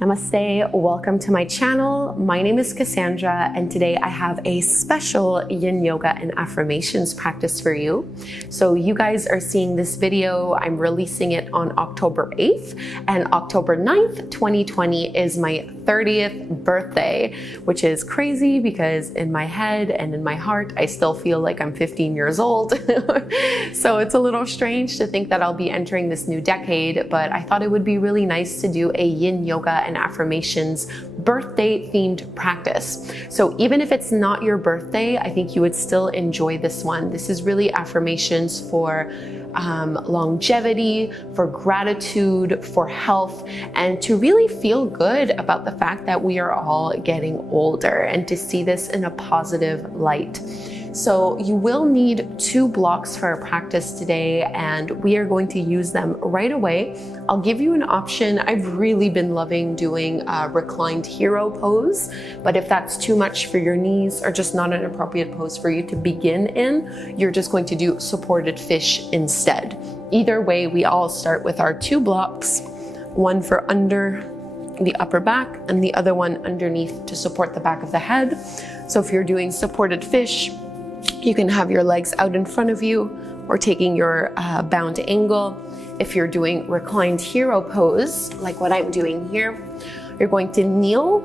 Namaste, welcome to my channel. My name is Kassandra, and today I have a special yin yoga and affirmations practice for you. So you guys are seeing this video, I'm releasing it on October 8th, and October 9th, 2020 is my 30th birthday, which is crazy because in my head and in my heart, I still feel like I'm 15 years old. So it's a little strange to think that I'll be entering this new decade, but I thought it would be really nice to do a yin yoga and affirmations birthday themed practice. So even if it's not your birthday, I think you would still enjoy this one. This is really affirmations for longevity, for gratitude, for health, and to really feel good about the fact that we are all getting older and to see this in a positive light. So you will need 2 blocks for our practice today, and we are going to use them right away. I'll give you an option. I've really been loving doing a reclined hero pose, but if that's too much for your knees or just not an appropriate pose for you to begin in, you're just going to do supported fish instead. Either way, we all start with our 2 blocks, one for under the upper back and the other one underneath to support the back of the head. So if you're doing supported fish, you can have your legs out in front of you or taking your bound angle. If you're doing reclined hero pose, like what I'm doing here, you're going to kneel.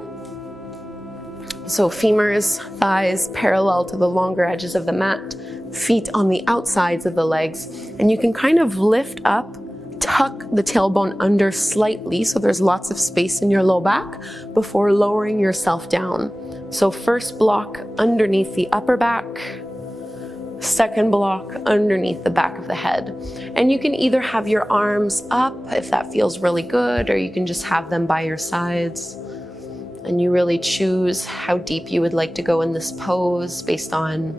So femurs, thighs parallel to the longer edges of the mat, feet on the outsides of the legs, and you can kind of lift up, tuck the tailbone under slightly so there's lots of space in your low back before lowering yourself down. So first block underneath the upper back, second block underneath the back of the head. And you can either have your arms up if that feels really good, or you can just have them by your sides. And you really choose how deep you would like to go in this pose based on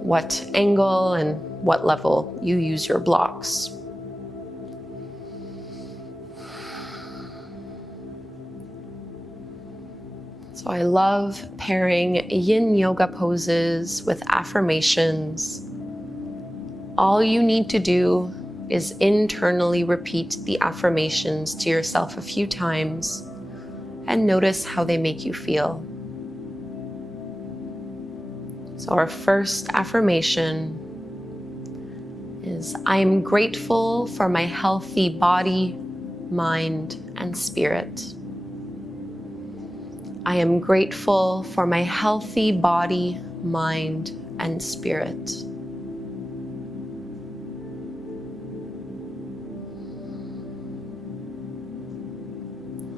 what angle and what level you use your blocks. So I love pairing yin yoga poses with affirmations. All you need to do is internally repeat the affirmations to yourself a few times and notice how they make you feel. So our first affirmation is, I am grateful for my healthy body, mind, and spirit. I am grateful for my healthy body, mind, and spirit.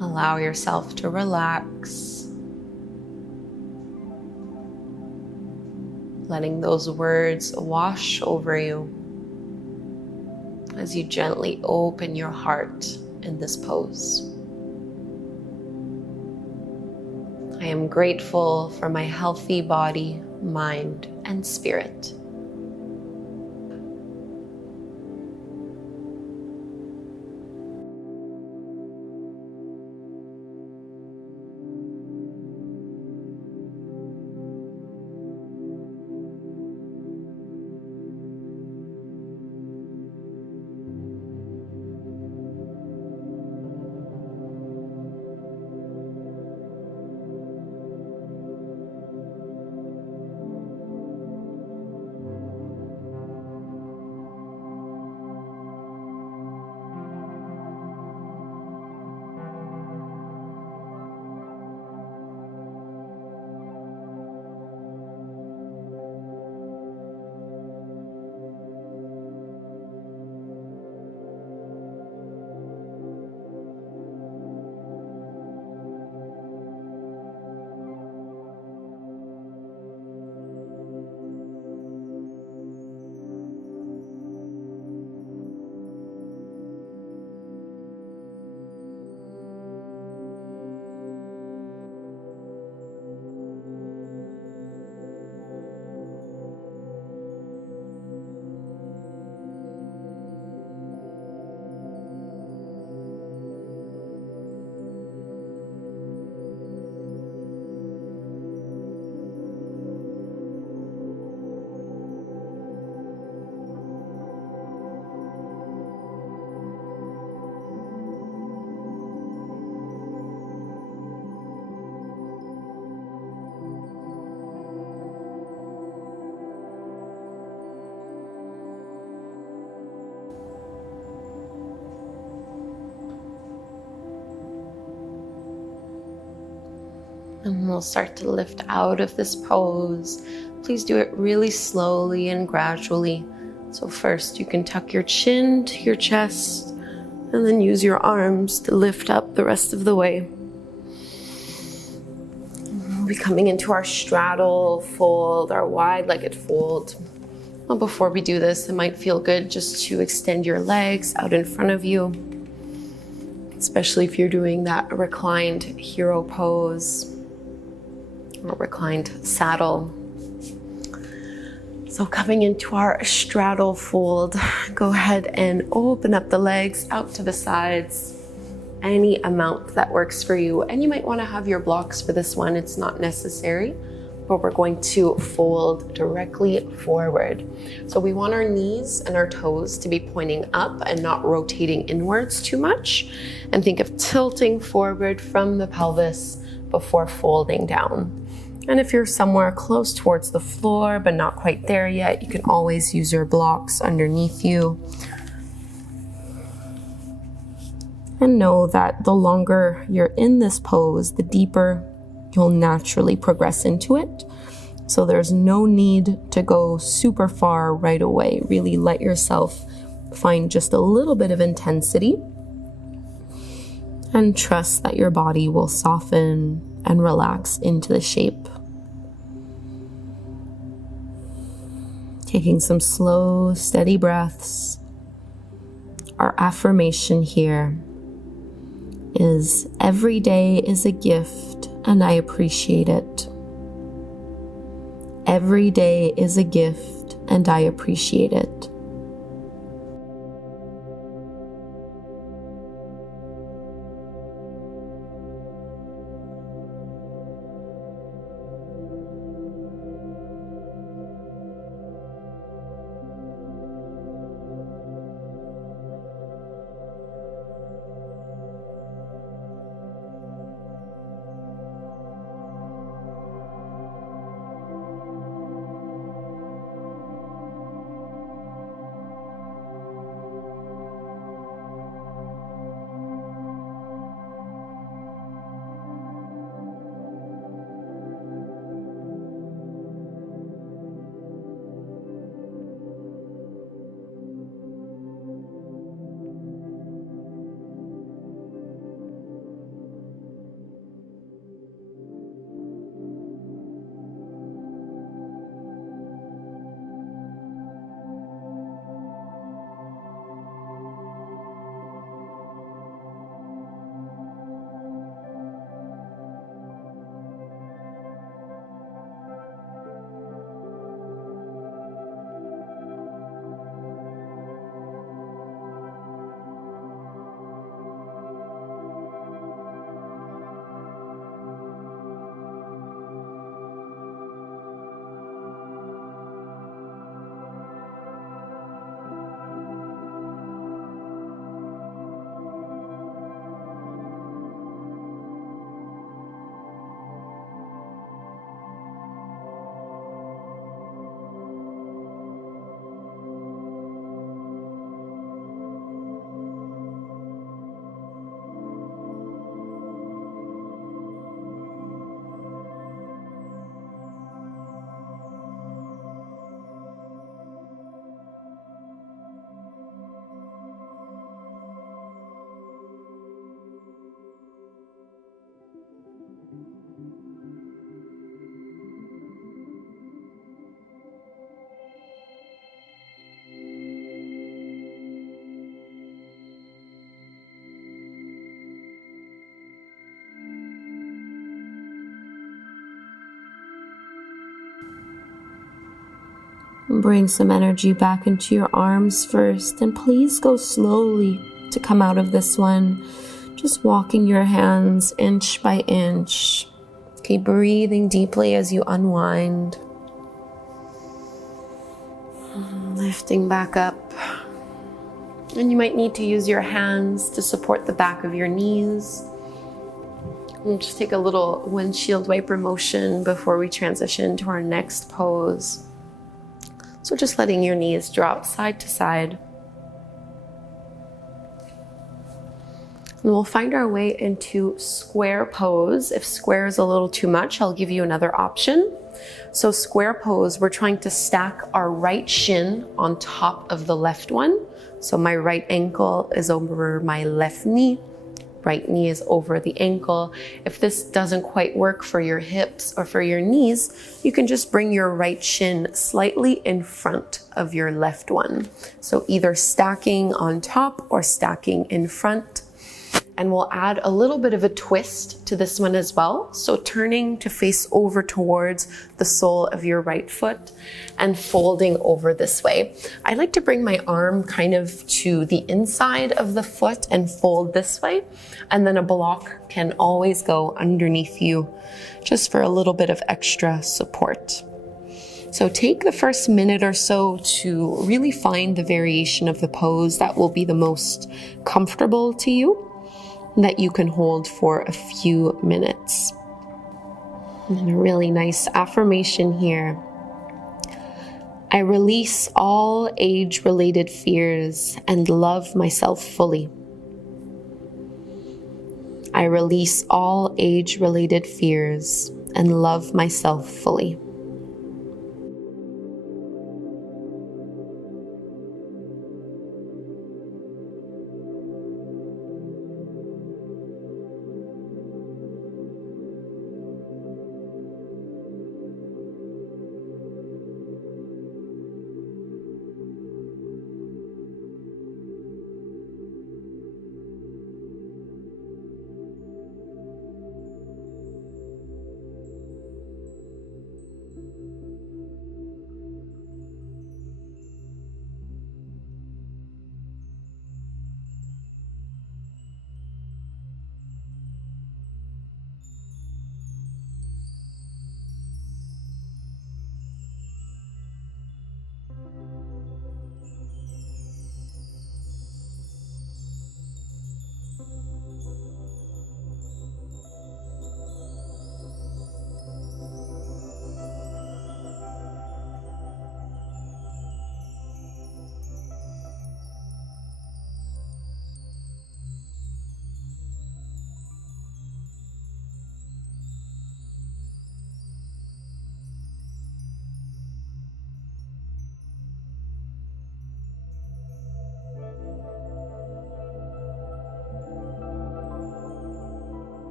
Allow yourself to relax, letting those words wash over you as you gently open your heart in this pose. I am grateful for my healthy body, mind, and spirit. And we'll start to lift out of this pose. Please do it really slowly and gradually. So first you can tuck your chin to your chest and then use your arms to lift up the rest of the way. We'll be coming into our straddle fold, our wide-legged fold. Well, before we do this, it might feel good just to extend your legs out in front of you, especially if you're doing that reclined hero pose or reclined saddle. So coming into our straddle fold, go ahead and open up the legs out to the sides, any amount that works for you. And you might want to have your blocks for this one. It's not necessary, but we're going to fold directly forward. So we want our knees and our toes to be pointing up and not rotating inwards too much. And think of tilting forward from the pelvis before folding down. And if you're somewhere close towards the floor, but not quite there yet, you can always use your blocks underneath you. And know that the longer you're in this pose, the deeper you'll naturally progress into it. So there's no need to go super far right away. Really let yourself find just a little bit of intensity and trust that your body will soften and relax into the shape. Taking some slow, steady breaths. Our affirmation here is every day is a gift and I appreciate it. Every day is a gift and I appreciate it. Bring some energy back into your arms first, and please go slowly to come out of this one. Just walking your hands inch by inch. Keep breathing deeply as you unwind. Lifting back up. And you might need to use your hands to support the back of your knees. We'll just take a little windshield wiper motion before we transition to our next pose. So just letting your knees drop side to side. And we'll find our way into square pose. If square is a little too much, I'll give you another option. So square pose, we're trying to stack our right shin on top of the left one. So my right ankle is over my left knee. Right knee is over the ankle. If this doesn't quite work for your hips or for your knees, you can just bring your right shin slightly in front of your left one. So either stacking on top or stacking in front. And we'll add a little bit of a twist to this one as well. So turning to face over towards the sole of your right foot and folding over this way. I like to bring my arm kind of to the inside of the foot and fold this way. And then a block can always go underneath you just for a little bit of extra support. So take the first minute or so to really find the variation of the pose that will be the most comfortable to you, that you can hold for a few minutes. And a really nice affirmation here. I release all age-related fears and love myself fully. I release all age-related fears and love myself fully.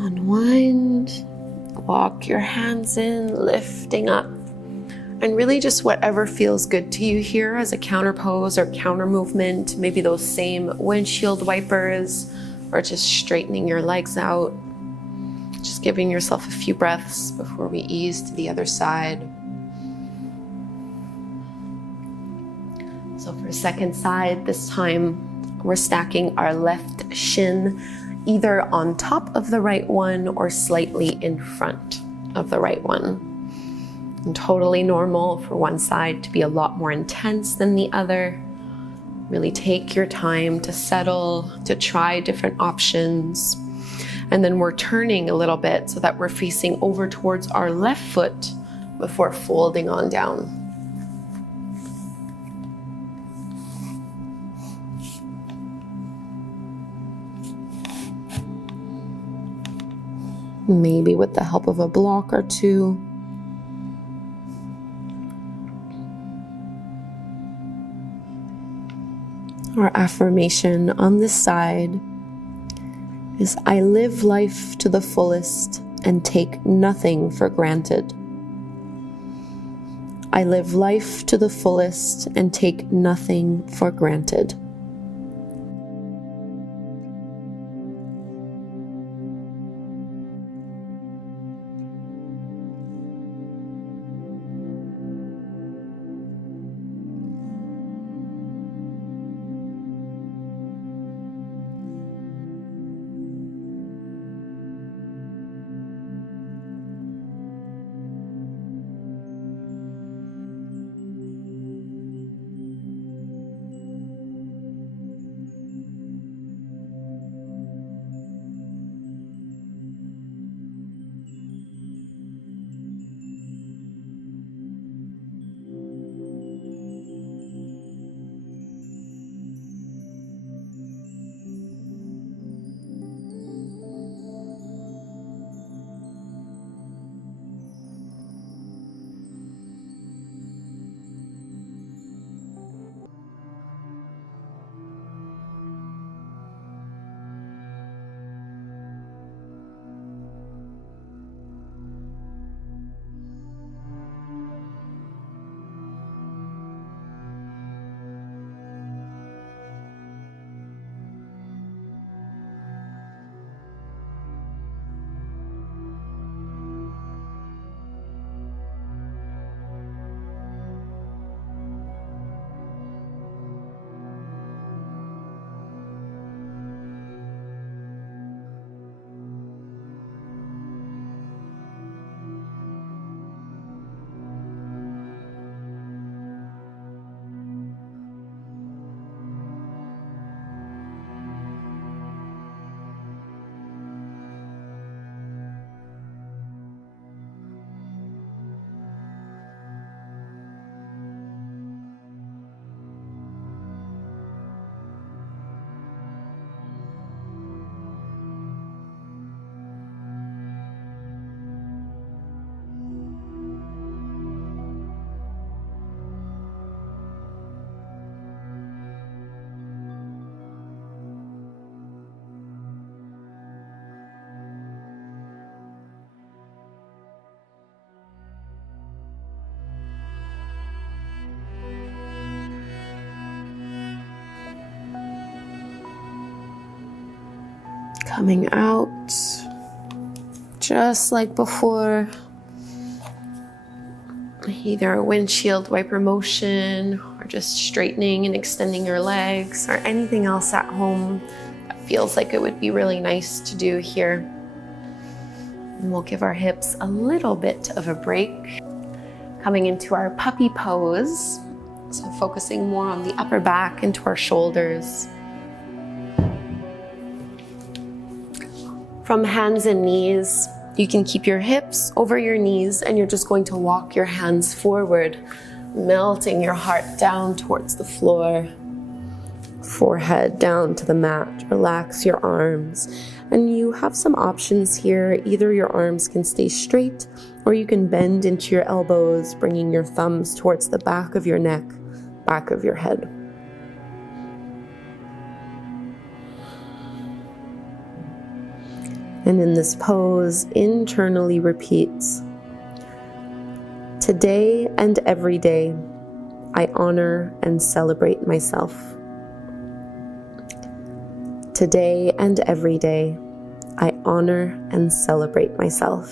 Unwind, walk your hands in, lifting up, and really just whatever feels good to you here as a counter pose or counter movement, maybe those same windshield wipers, or just straightening your legs out. Just giving yourself a few breaths before we ease to the other side. So for second side, this time we're stacking our left shin either on top of the right one or slightly in front of the right one. And totally normal for one side to be a lot more intense than the other. Really take your time to settle, to try different options. And then we're turning a little bit so that we're facing over towards our left foot before folding on down. maybe with the help of a block or two. Our affirmation on this side is, I live life to the fullest and take nothing for granted. I live life to the fullest and take nothing for granted. Coming out, just like before, either a windshield wiper motion or just straightening and extending your legs or anything else at home that feels like it would be really nice to do here. And we'll give our hips a little bit of a break. Coming into our puppy pose, so focusing more on the upper back into our shoulders. From hands and knees, you can keep your hips over your knees and you're just going to walk your hands forward, melting your heart down towards the floor, forehead down to the mat. Relax your arms. And you have some options here. Either your arms can stay straight or you can bend into your elbows, bringing your thumbs towards the back of your neck, back of your head. And in this pose, internally repeat, today and every day, I honor and celebrate myself. Today and every day, I honor and celebrate myself.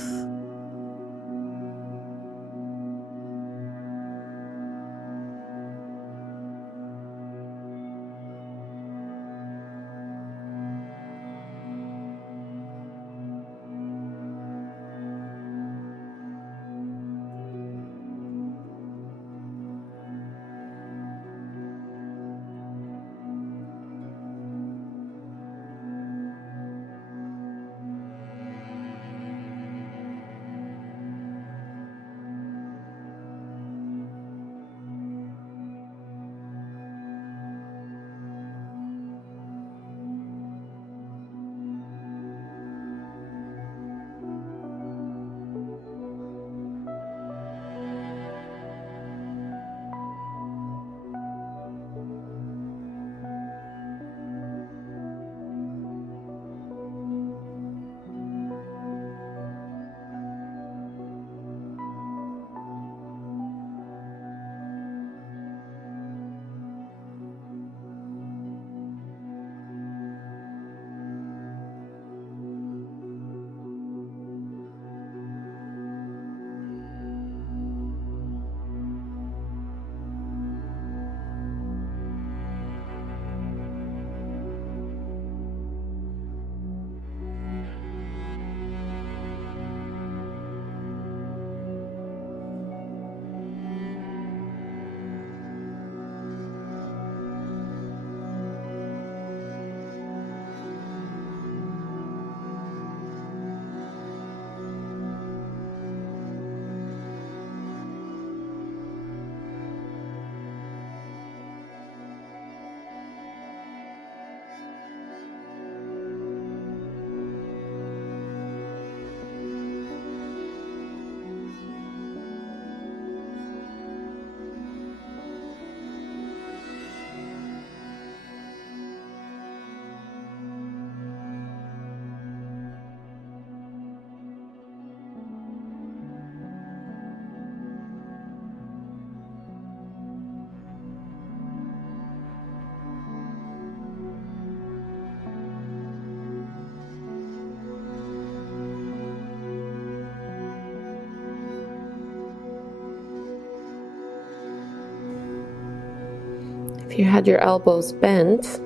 If you had your elbows bent,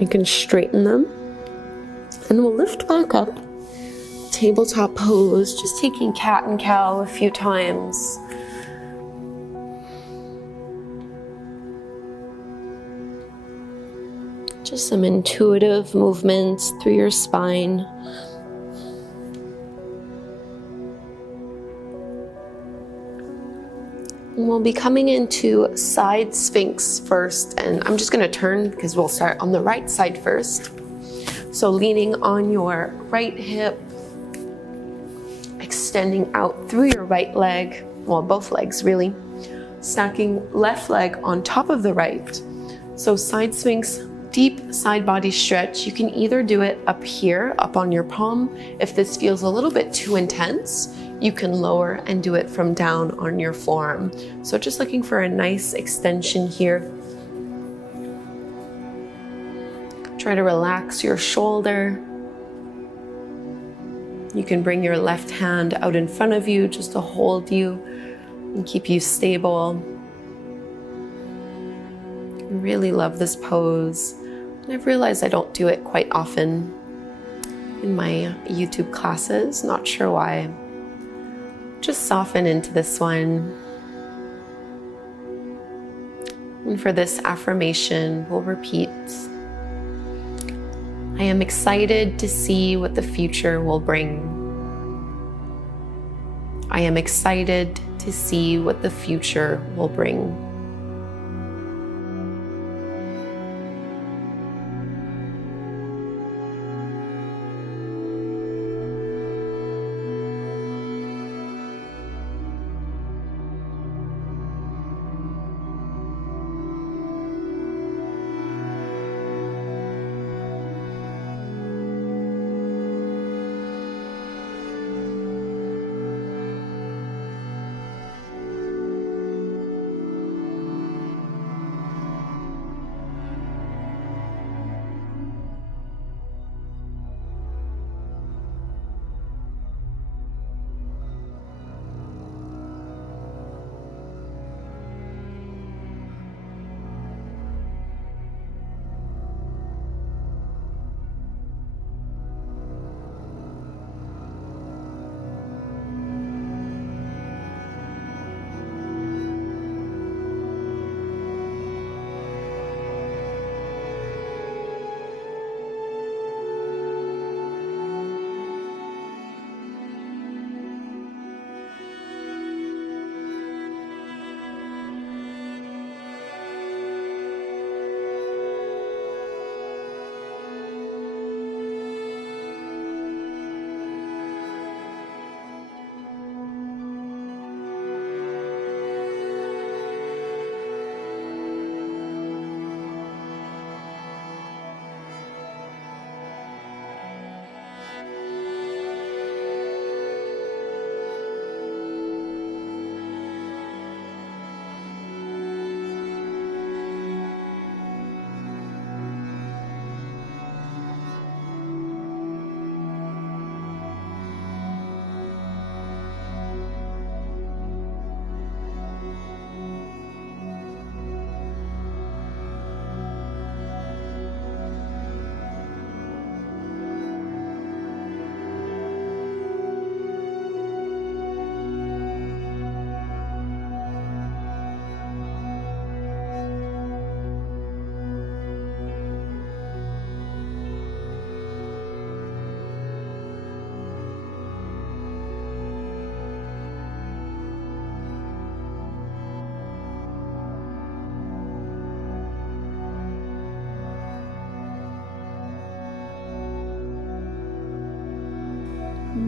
you can straighten them. And we'll lift back up. Tabletop pose, just taking cat and cow a few times. Just some intuitive movements through your spine. And we'll be coming into side sphinx first, and I'm just going to turn because we'll start on the right side first. So leaning on your right hip, extending out through your right leg, well, both legs really, stacking left leg on top of the right. So side sphinx, deep side body stretch. You can either do it up here, up on your palm. If this feels a little bit too intense, you can lower and do it from down on your forearm. So just looking for a nice extension here. Try to relax your shoulder. You can bring your left hand out in front of you just to hold you and keep you stable. I really love this pose. And I've realized I don't do it quite often in my YouTube classes. Not sure why. Just soften into this one. And for this affirmation, we'll repeat, I am excited to see what the future will bring. I am excited to see what the future will bring.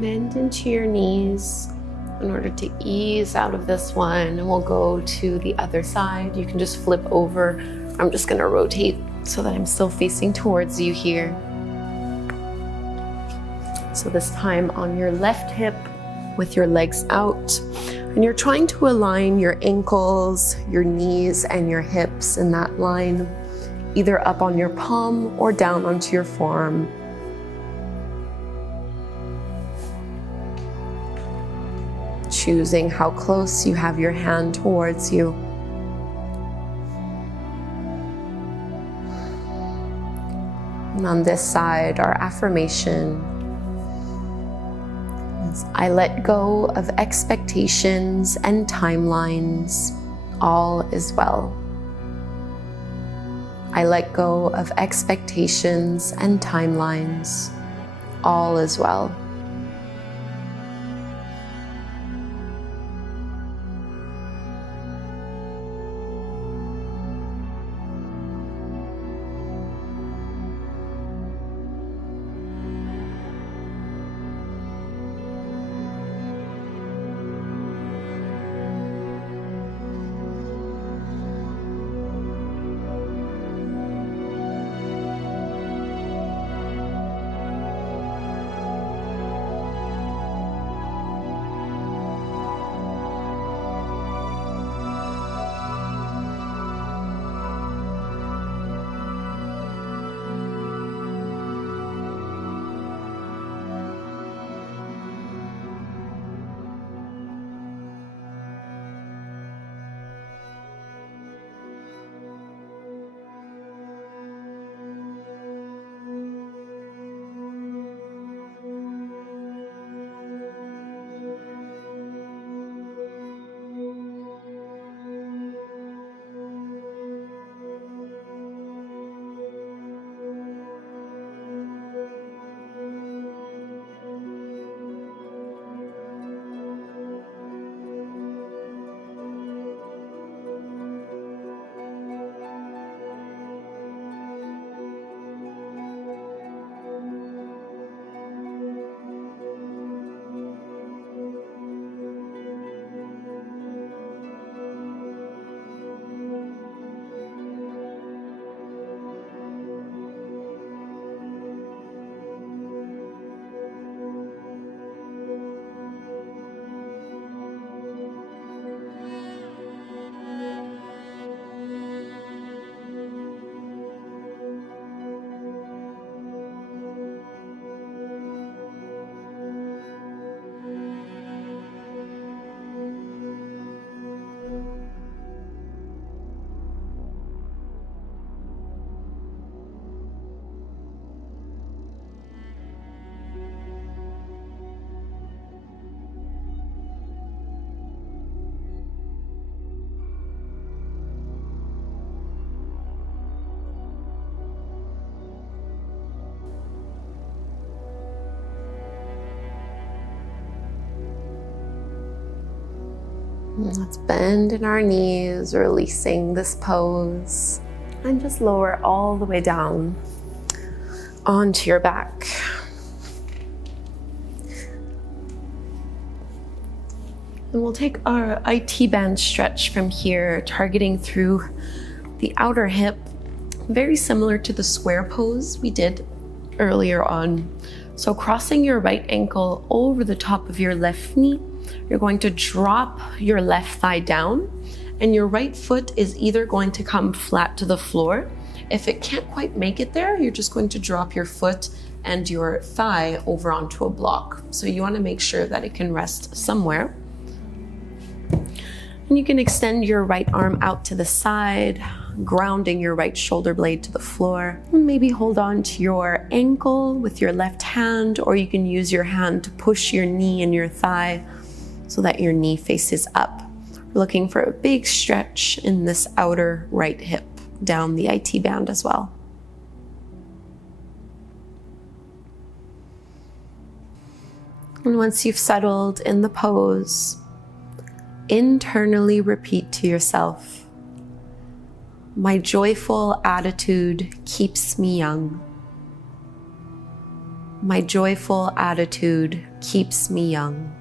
Bend into your knees in order to ease out of this one, and we'll go to the other side. You can just flip over. I'm just gonna rotate so that I'm still facing towards you here. So this time on your left hip with your legs out, and you're trying to align your ankles, your knees, and your hips in that line, either up on your palm or down onto your forearm. Choosing how close you have your hand towards you. And on this side, our affirmation is, I let go of expectations and timelines. All is well. I let go of expectations and timelines. All is well. Let's bend in our knees, releasing this pose, and just lower all the way down onto your back. And we'll take our IT band stretch from here, targeting through the outer hip, very similar to the square pose we did earlier on. So crossing your right ankle over the top of your left knee, you're going to drop your left thigh down, and your right foot is either going to come flat to the floor. If it can't quite make it there, you're just going to drop your foot and your thigh over onto a block. So you want to make sure that it can rest somewhere. And you can extend your right arm out to the side, grounding your right shoulder blade to the floor. And maybe hold on to your ankle with your left hand, or you can use your hand to push your knee and your thigh so that your knee faces up. We're looking for a big stretch in this outer right hip, down the IT band as well. And once you've settled in the pose, internally repeat to yourself, my joyful attitude keeps me young. My joyful attitude keeps me young.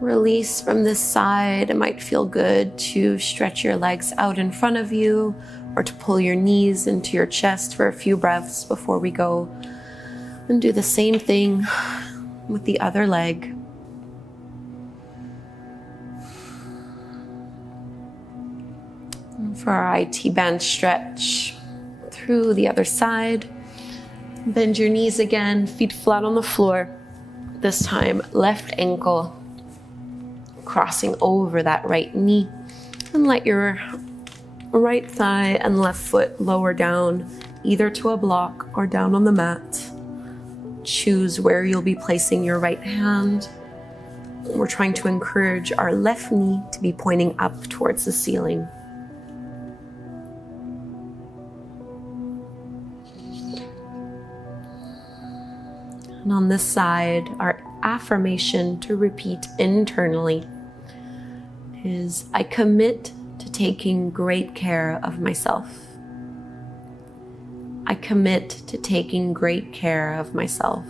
Release from this side. It might feel good to stretch your legs out in front of you or to pull your knees into your chest for a few breaths before we go and do the same thing with the other leg. And for our IT band stretch through the other side, bend your knees again, feet flat on the floor. This time, left ankle crossing over that right knee, and let your right thigh and left foot lower down, either to a block or down on the mat. Choose where you'll be placing your right hand. We're trying to encourage our left knee to be pointing up towards the ceiling. And on this side, our affirmation to repeat internally is, I commit to taking great care of myself. I commit to taking great care of myself.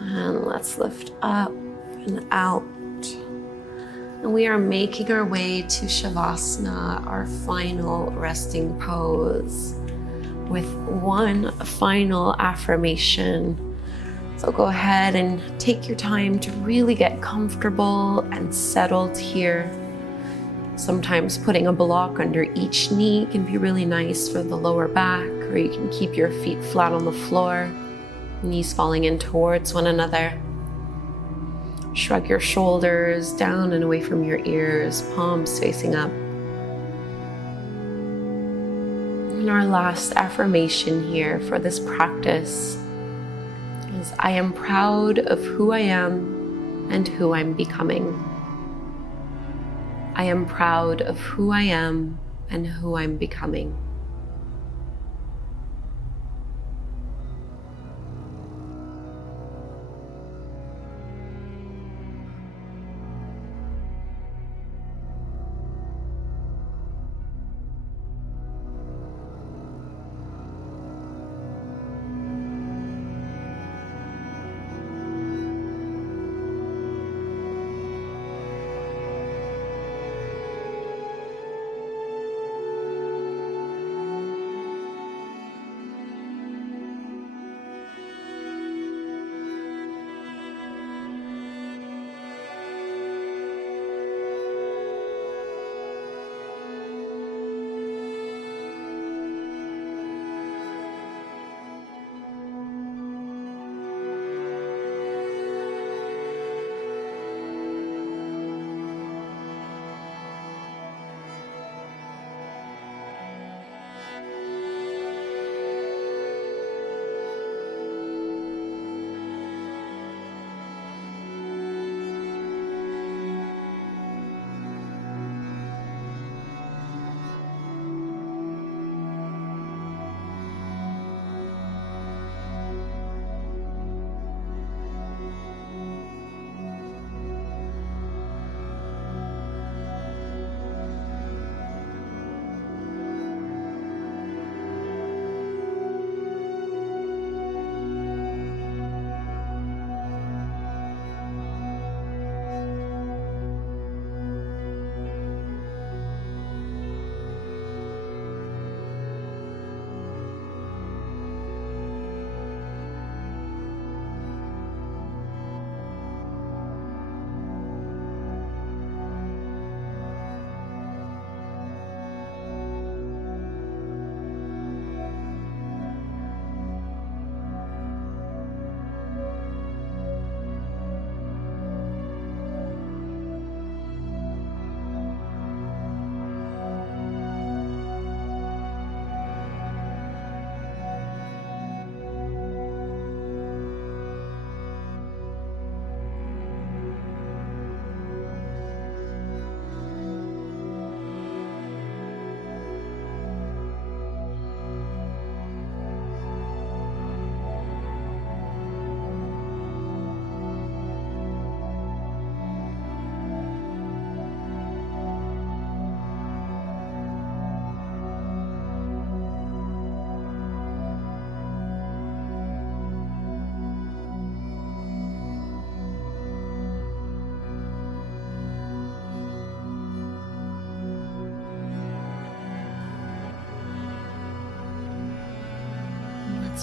And let's lift up and out. And we are making our way to Savasana, our final resting pose, with one final affirmation. So go ahead and take your time to really get comfortable and settled here. Sometimes putting a block under each knee can be really nice for the lower back, or you can keep your feet flat on the floor, knees falling in towards one another. Shrug your shoulders down and away from your ears, palms facing up. And our last affirmation here for this practice is, I am proud of who I am and who I'm becoming. I am proud of who I am and who I'm becoming.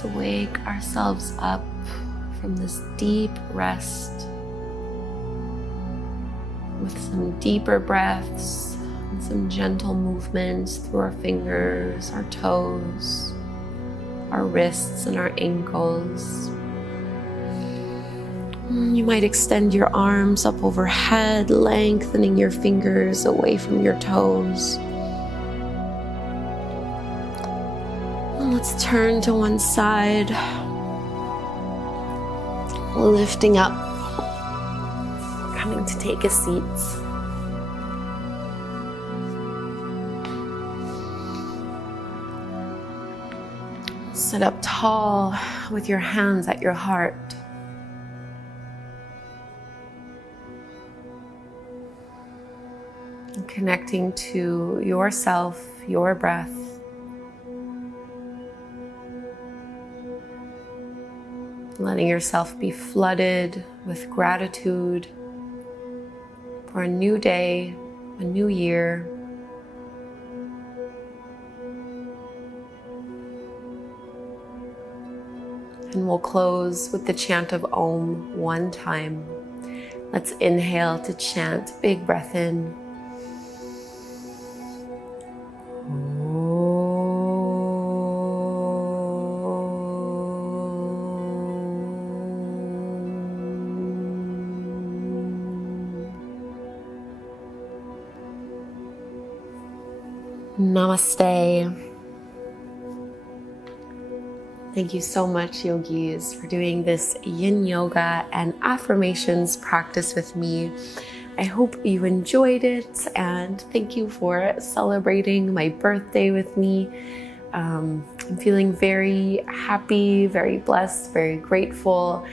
to wake ourselves up from this deep rest with some deeper breaths and some gentle movements through our fingers, our toes, our wrists, and our ankles. You might extend your arms up overhead, lengthening your fingers away from your toes. And let's turn to one side, lifting up, coming to take a seat. Sit up tall with your hands at your heart. And connecting to yourself, your breath. Letting yourself be flooded with gratitude for a new day, a new year. And we'll close with the chant of Om one time. Let's inhale to chant. Big breath in. Namaste. Thank you so much, yogis, for doing this yin yoga and affirmations practice with me. I hope you enjoyed it, and thank you for celebrating my birthday with me. I'm feeling very happy, very blessed, very grateful.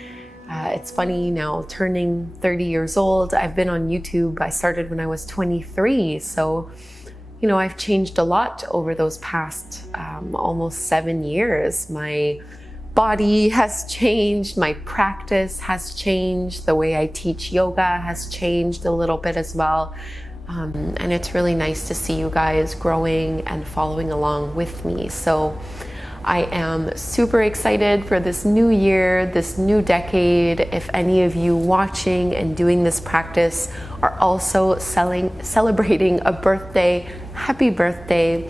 It's funny now, turning 30 years old. I've been on YouTube. I started when I was 23, so you know, I've changed a lot over those past almost 7 years. My body has changed, my practice has changed, the way I teach yoga has changed a little bit as well. And it's really nice to see you guys growing and following along with me. So I am super excited for this new year, this new decade. If any of you watching and doing this practice are also celebrating a birthday, happy birthday.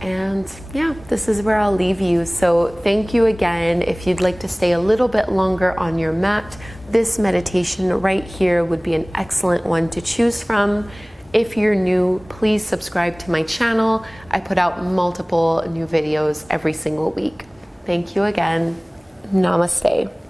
And yeah, this is where I'll leave you. So thank you again. If you'd like to stay a little bit longer on your mat, this meditation right here would be an excellent one to choose from. If you're new, please subscribe to my channel. I put out multiple new videos every single week. Thank you again. Namaste.